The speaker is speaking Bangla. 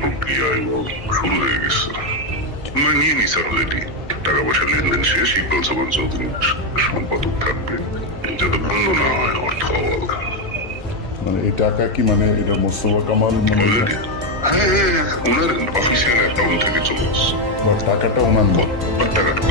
প্রক্রিয়া এবং শুরু হয়ে গেছে। আমরা নিয়ে নিই স্যার অলরেডি। টাকা পয়সা লেনদেন শেষ। ইকবাল সামান চৌধুরী সম্পাদক থাকবে, যাতে বন্ধ না হয় অর্থ অভাব। মানে এই টাকা কি মানে এটা মোস্তফা কামাল মানে অলরেডি হ্যাঁ, ওনার অফিসিয়াল অ্যাকাউন্ট থেকে চলে আসছে টাকাটা ওনার না? টাকাটা।